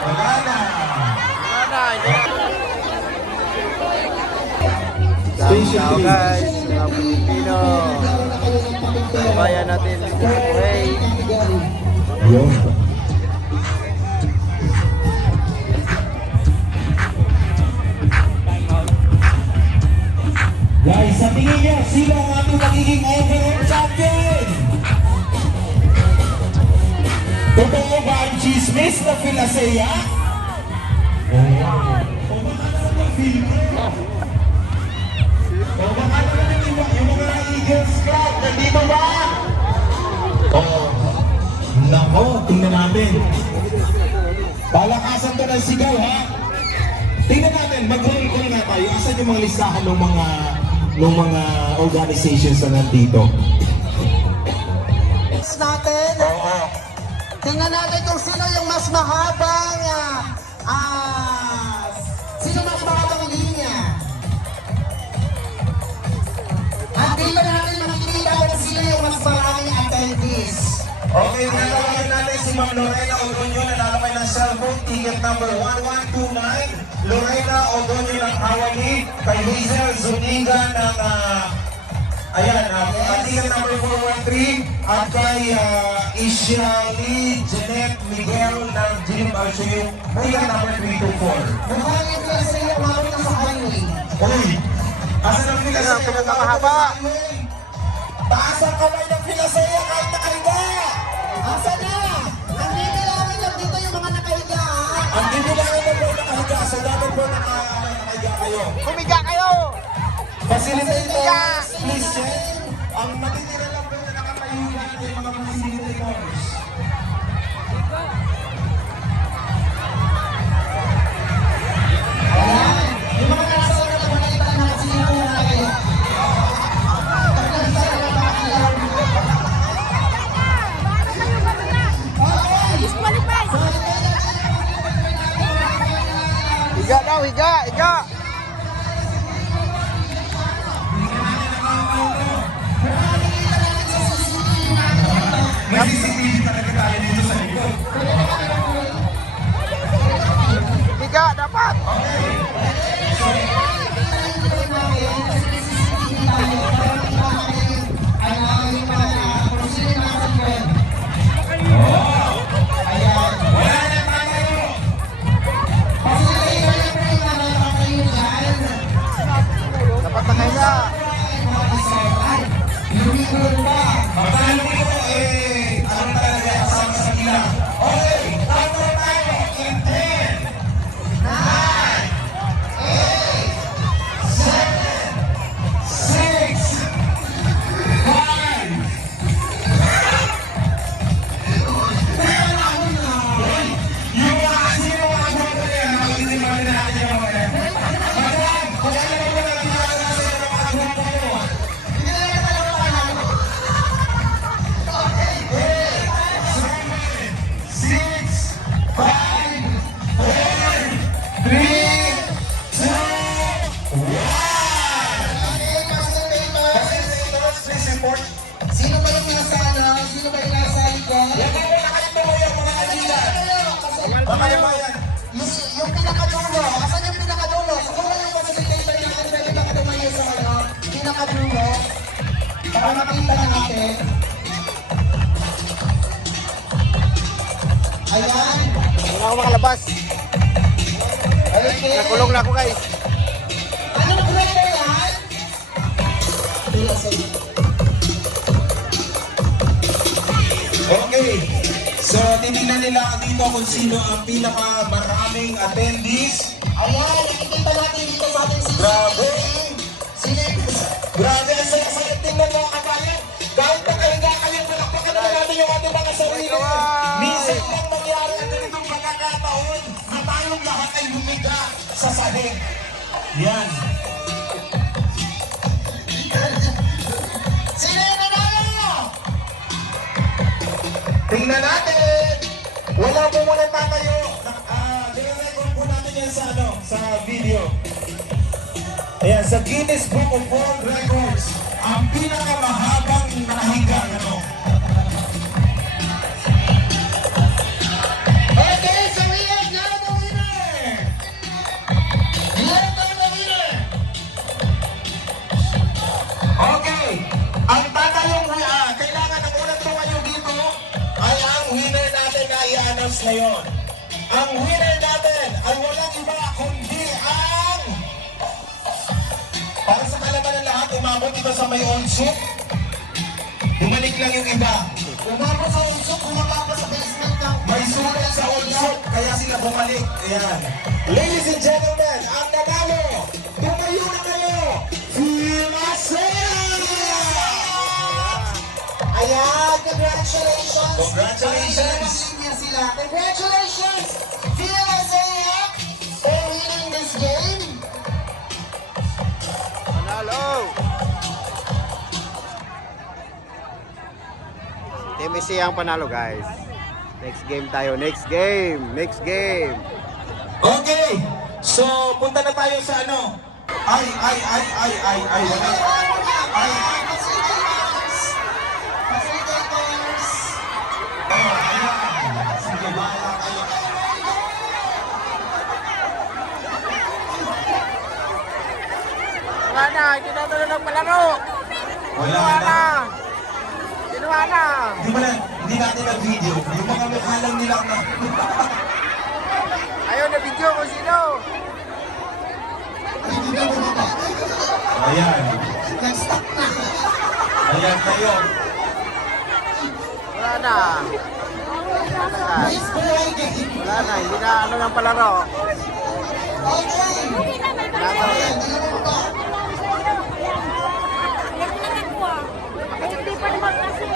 Wala na. Ciao guys, mga Pilipino. Bayan natin sa Buhay. Guys, sa tingin niyo, sino ang ating magiging overall champion? Totoo ba ang chismis na Philasea? O baka naman yung film? O baka naman yung mga Eagles Club? Nandito ba? Nako, tingnan natin. Palakasan to ng sigaw, ha? Tingnan natin, mag-roll na tayo. Asan yung mga listahan ng mga organizations na nandito? Natin. Tingnan natin kung sino yung mas mahabang linya. At dito natin makikita kung sino yung mas maraming attendees. Okay, nalaman natin si Ma'am Lorena Odonio, nalalakay ng cellphone, ticket number 1129. Lorena Odonio ng Hawani, kay Hazel Zuniga ng ticket number 413, at kay Ishiali Jeanette Miguel ng Jim Archie, ticket number 324. Mukhang yung Philasea umabot na sa highway. Uy! Asan ang Philasea? Yan, pinakamahaba. Taas ang kamay ng Philasea kahit nakahiga! Asa na? Nandito yung mga nakahiga. Ang bibilangin mo po nakahiga, so dapat po nakahiga kayo. Humiga kayo! Facilitators, please check. Ang matitira lang po na nakakahiga ay mga facilitators. Yung mga nasa ulo na makikita na sino yung nakahiga. Higa daw, higa, higa! May CCTV talaga tayo dito sa likod. Higa, dapat! Dapat nakahiga! Magtanong ko anong talaga kasama sa kanila. Okay, tayo tayo in 10, 9, 8, 7, 6, 5. Yung mga sino mga grupo na yan, nakikitiman natin yung mga yan. Madam, kung ano naman natin nakakasa sa mga grupo mo. Sino ba yung nasa ano? Sino ba yung nasa likod? Yung pinakadulo. Asan yung pinakadulo? Siguro yung facilitator yung ano pwede baka tumayo sa ano? Pinakadulo. Para makita natin. Ayan. Wala ako makalabas. Okay. Nakulong na ako guys. Anong grade na yan? Okay, so titignan nila dito kung sino ang pinakamaraming attendees. Ayan, nakikita natin dito sa ating CCTV. Grabe! Grabe, ang saya-saya. Tingnan mo ang kabayan. Kahit nakahiga kayo, palakpakan naman natin yung ating mga sarili. Minsan lang mangyari ang ganitong pagkakataon na tayong lahat ay humiga sa sahig. Yan. Sino yung nanalo? Tingnan natin! Wala po muna tatayo. Dine-record po natin yan sa video. Ayan, sa Guinness Book of World Records, ang pinakamahabang nakahiga ano. Okay, so we have now ang winner natin ay walang iba kundi ang... Para sa kalaban ng lahat, umabot ito sa may onsuk. Bumalik lang yung iba. Umabot sa unsok, bumaba sa basement ng... May sulat sa onsuk, kaya sila bumalik. Ayan. Ladies and gentlemen, ang nanalo, tumayo na kayo, Filasera! Ayan, congratulations! Congratulations! Niya sila. Congratulations! Feel Isaiah for winning this game! Panalo. Team Isi ang panalo, guys. Next game tayo. Next game. Next game. Okay, so punta na tayo sa ano. Ay, wala. Ay, Facilitators! Facilitators! oh, ayan. Sige, bahala kayo. Wala na. Hindi na tuloy ng palaro. Wala na. Ginawa na. Hindi natin na-video. Yung mga mukha lang nilang na. Ayaw na video kung sino. Ayan. Nag-stop na! Ayan kayo. Wala na. Nice play game! Wala na. Hindi na ano ng palaro. Okay! Ayan, dalawa pa. Hindi pa naman kasi.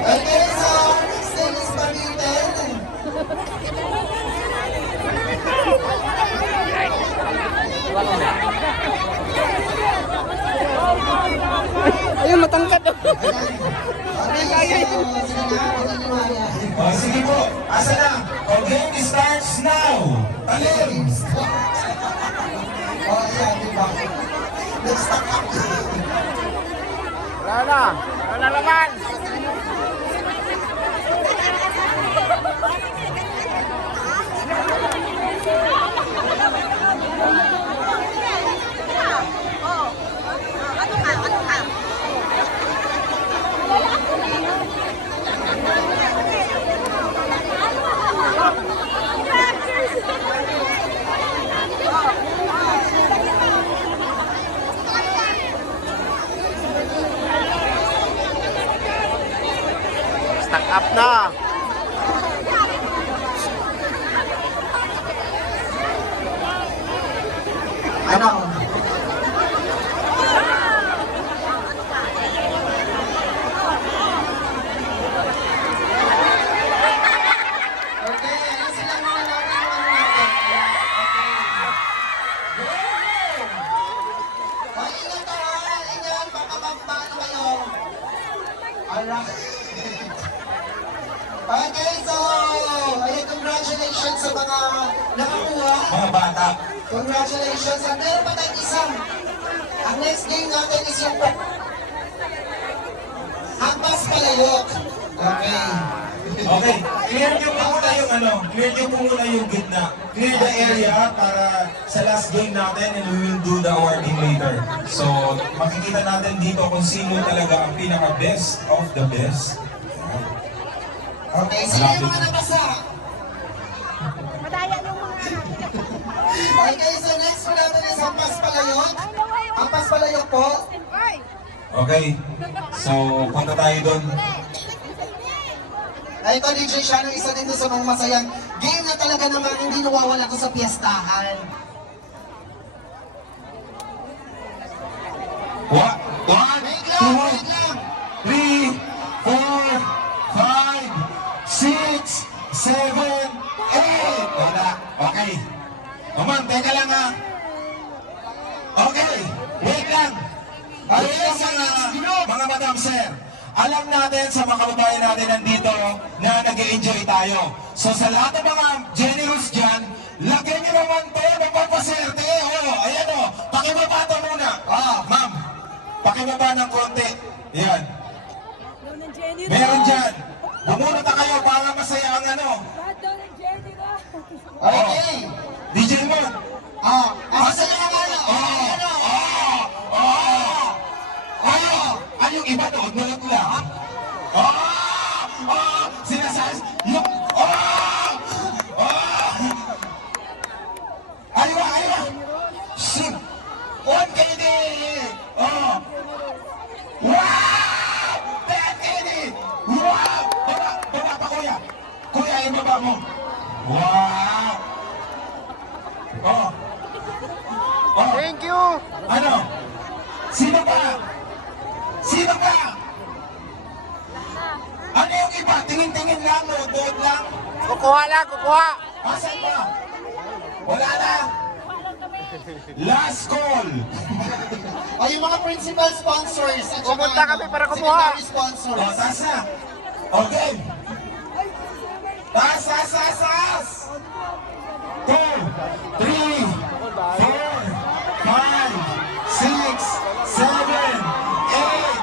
Okay, so next game is badminton. Ayun, matangkad. Okay, so sila na ako naniwala. O, sige po. Asa na? O, game starts now. Talim. Oh, ayan, di ba? Nag-stop up. Wala na. Wala naman. Stack up na. Ano? Okay, ano sila muna natin yung ano natin? Okay. O, ingat ka ha, ingat, baka magpaano kayo. Alright. Okay, so, ayun, congratulations sa mga nakakuha. Mga bata. Congratulations. At meron pa tayong isang. Ang next game natin is yung Hampas Palayok. Okay. Okay, clear nyo po muna yung ano, clear nyo po muna yung gitna. Clear the area para sa last game natin and we will do the awarding later. So, makikita natin dito kung sino talaga ang pinaka-best of the best. Okay, sino yung mga nabasa? Madaya yung mga Okay, so next po natin is Hampas Palayok. Hampas Palayok po. Okay, so punta tayo doon. Ay, ito, DJ Shano, isa din doon sa mga masayang game na talaga naman hindi nawawala ko sa piyestahan. One, Wait lang, wait two, lang. 3, 4, 5, 6, 7, 8. Wala. Okay. O ma'am, teka lang ha. Okay. Wait lang. Ayun mga madam sir. Alam natin sa mga kababayan natin nandito na nag-enjoy tayo. So sa lahat ng mga generous dyan, lagyan nyo naman to ng pampaserte. Ayan o. Pakibaba to muna. Ma'am. Pakibaba ng konti. Yan. Meron dyan. Bumunot na kayo para masaya ang ano. Okay. DJ Mon. Masaya na kayo. Ay, yung iba doon, walang lang. Yung, Aywa! Shit! 1 KD! Oh! Wow! 10 KD! Wow! Baba pa kuya! Kuya, ibaba mo! Wow! Oh! Oh! Thank you! Ano? Sino pa? Sino pa? Ano yung iba? Tingin-tingin lang, nood lang. Kukuha lang, kukuha! Asan pa? Wala na. Last call. O yung mga principal sponsors at saka Pumunta kami para kumuha. secondary sponsors. O, taas na. Okay. Taas. 2, 3, 4, 5, 6, 7, 8,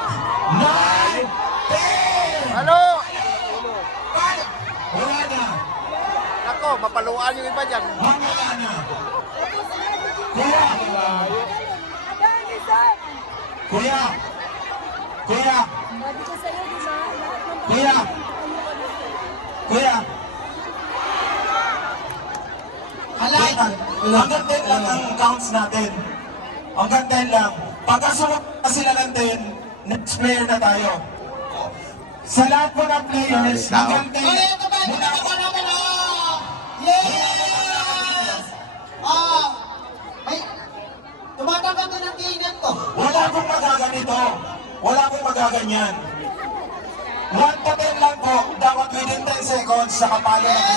9, 10. Halo! Wala na. Ako, mapaluan yung iba dyan. Wala na. Kuya. Kuya. Kuya. Kuya. Kuya. Halay. Hanggang 10 lang ang counts natin. Hanggang 10 lang. Pagka sumunod na sila ng 10, next player na tayo. Sa lahat po ng players, hanggang 10. Ay, ito ba? Ito Muna- ba naman? Yes! Ay, tumatanggal na ng kainan to. Wala akong magaganito. Wala akong magaganyan. 1 to 10 lang po. Dapat within 10 seconds sa kapalo na po.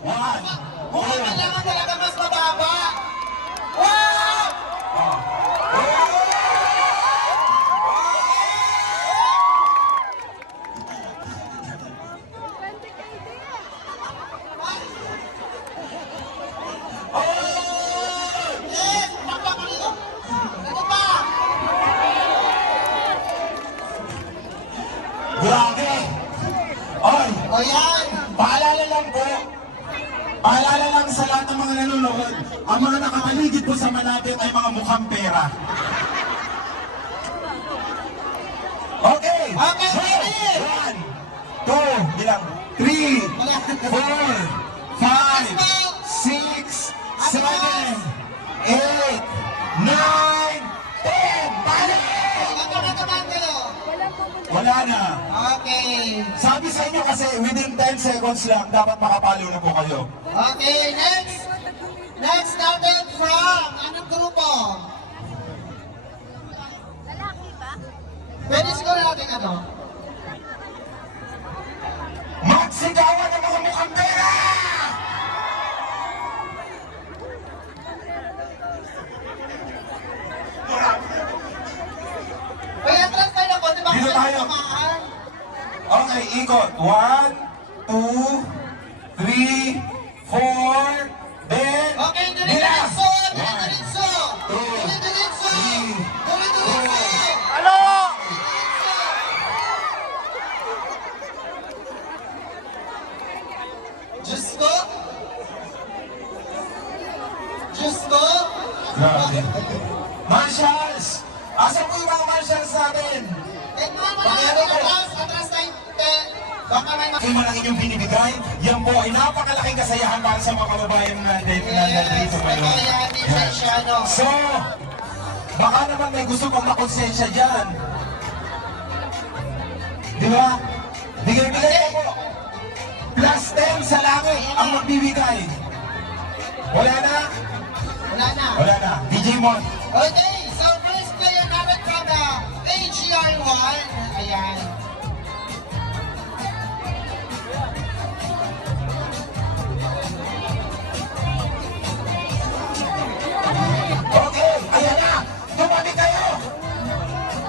1, Mukhang kailangan talaga mas mababa. Wow! Yes! Tumakbo ko dito. Ito pa! Grabe! Oy! O yan! Paalala lang sa lahat ng mga nanonood, ang mga nakapaligid po sa malapit ay mga mukhang pera. Okay! Okay, ready! 1, 2, bilang 3, 4, 5, 6, 7, 8, 9, 10! Balik! Magkakatamaan kayo. Wala na. Okay. Sabi sa inyo kasi within 10 seconds lang dapat makapalo na po kayo. Okay, next. Next natin from anong grupo? Pwede siguro natin ano? Magsigawan ng mga mukhang pera! Kaya atras tayo ako, di ba? Dito tayo. Tumaan. Okay, ikot. 1, 2, 3, 4, then... Okay, bilas! diretso! 1, Diretso! 2, Diretso! 3, Diretso! Halo! Diyos ko! Diyos ko! Grabe. Marshals! Asan po yung mga marshals natin? Tignan mo natin atras tayo. Baka may Kung malaki yung binibigay, yan po ay napakalaking kasayahan para sa mga kababayan natin na nandito ngayon. Kaya hindi siya ano. So, baka naman may gusto pang makonsensya dyan. Di ba? Bigay-bigay na po. Plus 10 sa langit ang magbibigay. Wala na? Wala na. Wala na. DJ Mon. Okay, so first player natin from the AGR1. Ayan. Okay, ayan na. Tumabi kayo.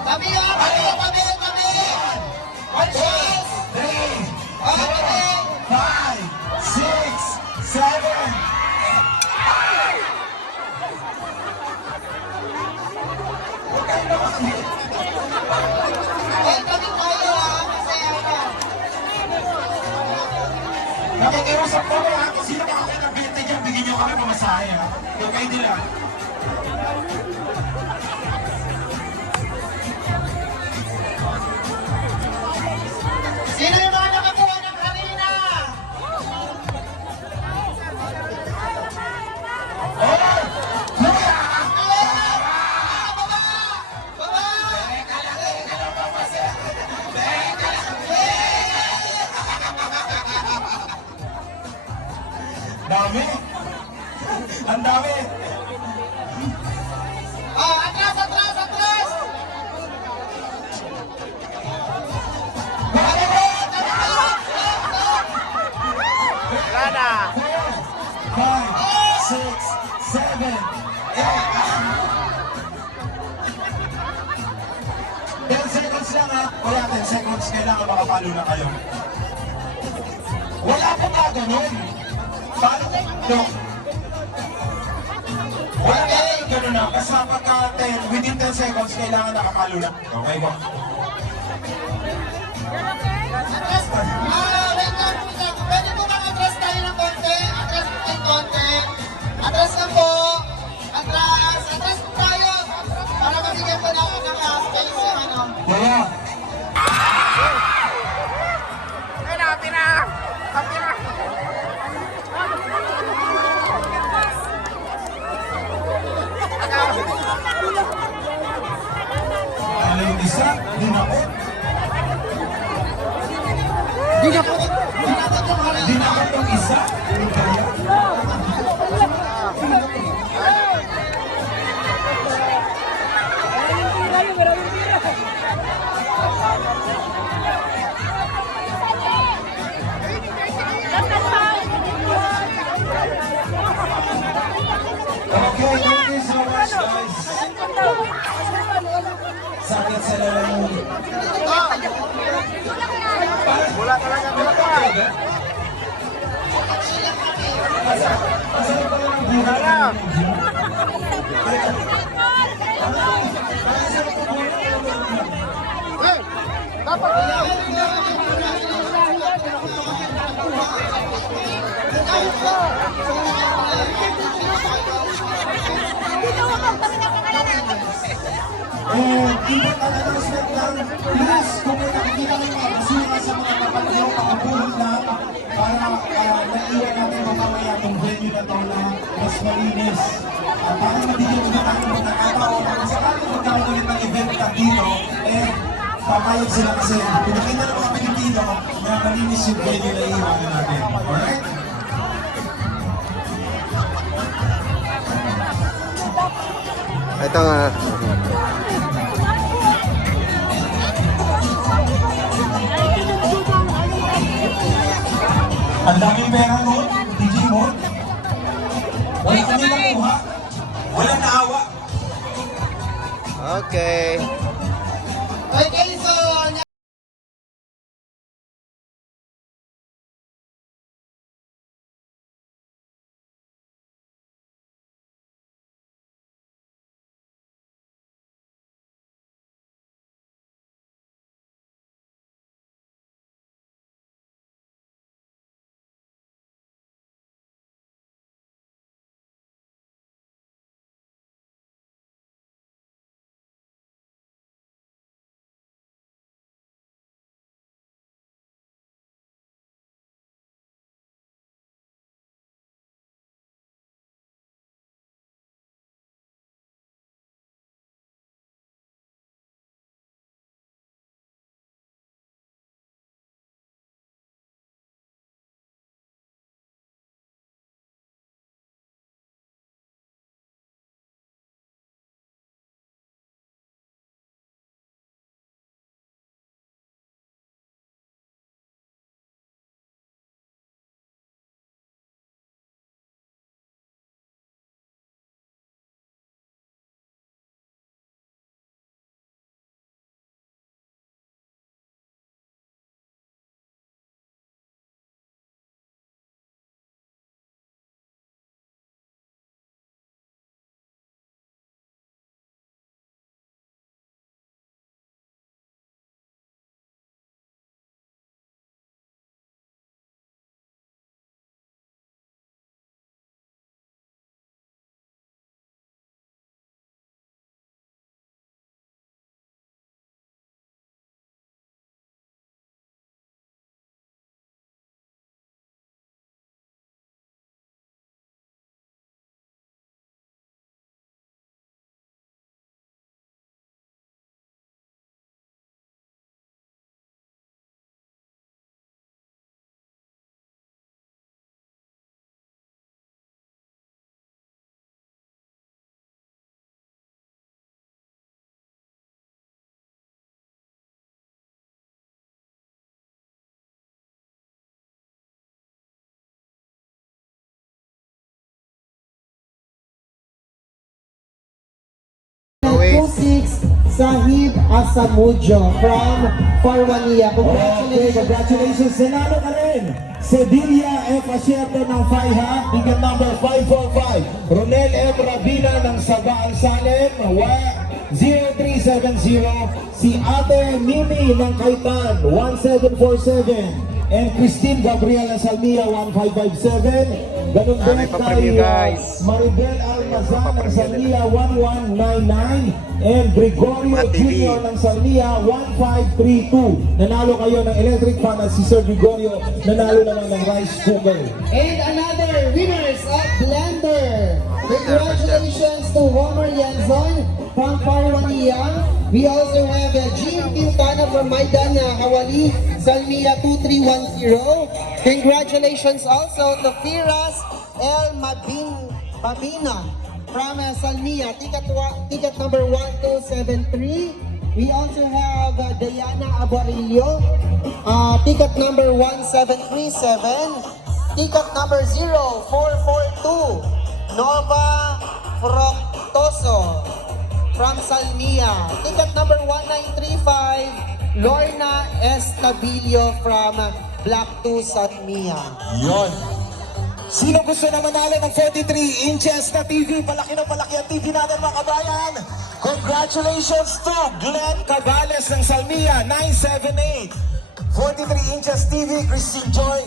Tabi yun! Tabi! Tabi! Tabi! One chance! 3, Okay! 5, 6, 7, Huwag kayo naman. Ay, tabi tayo ha! Masaya na! Nakikiusap ko ha, kung sino makakita ng bente dyan, bigyan nyo kami pamasahe ha. Okay nila. Sino yung Dami. Ang dami. Atras, atras, atras! Wala na. 5, 6, 7, 8. 10 seconds lang ha. Wala 10 seconds. Kailangan makapalo na kayo. Wala pa ka ganun. Paano? No. Wala ka ganun na. Basta pagka 10, within 10 seconds, kailangan nakapalo na. Okay ba? Atras! Wait lang po isa. Pwede po bang atras tayo ng konti? Atras po ng konti. Atras na po. Atras. Atras po tayo. Para mabigyan po na ako ng space yung ano. Yeah. Ay, nakapira. Nakapira. Ano yung isa? Dinakot. Dinakot yung hali. Dinakot yung isa. Okay, thank you so much guys. Sakit sa lalamunan. Wala talaga talaga. Wala na. Hey, dapat Iba ka announcement lang. Please, kung may nakikita kayo mga basura sa mga tapat nyo, pakapulot lang para naiwan natin mamamaya itong venue na ito na mas malinis. At para mabigyan nyo na tayo ng pagkakataon na sa ating magkakaroon ulit ng event na dito, papayag sila kasi pinakita ng mga Pilipino na malinis yung venue na iiwanan natin. Alright? ito nga. Ang daming pera nun, DJ mo. Wala kami nakuha. Walang naawa. Okay. Okay, Sahib Asamujo from Farwania. Okay, Congratulations. congratulations. Nanalo ka rin. Cedilia F. Asierto ng Faiha, ticket number 545. Ronel M. Rabina ng Sabaan Salem, 0370. Si Ate Mimi ng Kaitan, 1747. And Christine Gabriela Salmia, 1557. Ganun din May pa-preview, guys. Maribel Almazan ng Salmia, 1199. And Gregorio Mga TV. Jr. ng Salmia, 1532. Nanalo kayo ng electric fan at si Sir Gregorio nanalo naman ng rice cooker. And another winners of Blender. Congratulations to Homer Yanzon from Farwania. We also have Jean Quintana from Maidan, Hawali, Salmia 2310. Congratulations also to Firas El Mabina from Salmia, ticket number 1273. We also have Diana Aborillo, ticket number 1737. Ticket number 0442, Nova Proctoso from Salmia. Ticket number 1935, Lorna Estabilio from Block 2, Salmia. Yon. Sino gusto na manalo ng 43 inches na TV? Palaki na palaki ang TV natin mga kabayan. Congratulations to Glenn Cabales ng Salmia, 978. 43 inches TV, Christine Joy.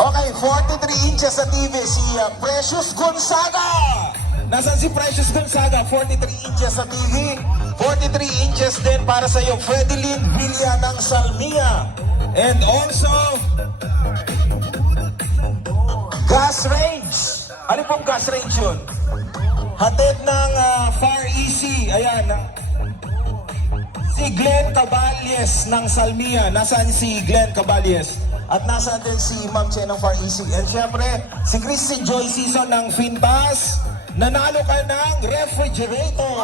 Okay, 43 inches sa TV, si Precious Gonzaga. Nasaan si Precious Gonzaga? 43 inches sa TV. 43 inches din para sa iyo, Fredeline Villa ng Salmia. And also, gas range. Ano pong gas range yun? Hatid ng Far Easy. Ayan. Si Glenn Caballes ng Salmia. Nasaan si Glenn Caballes? At nasaan din si Ma'am Che ng Far Easy. And syempre, si Christy Joy Season ng Fintas. Nanalo ka ng refrigerator.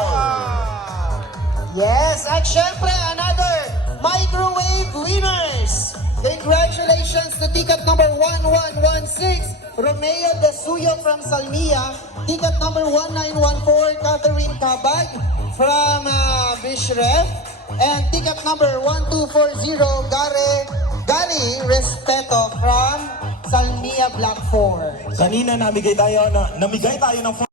Yes, at syempre, another microwave winners. Congratulations to ticket number 1116, Romeo De Suyo from Salmia. Ticket number 1914, Catherine Cabag from Bishref. And ticket number 1240, Gary Respeto from Salmia Block 4. Kanina namigay tayo ng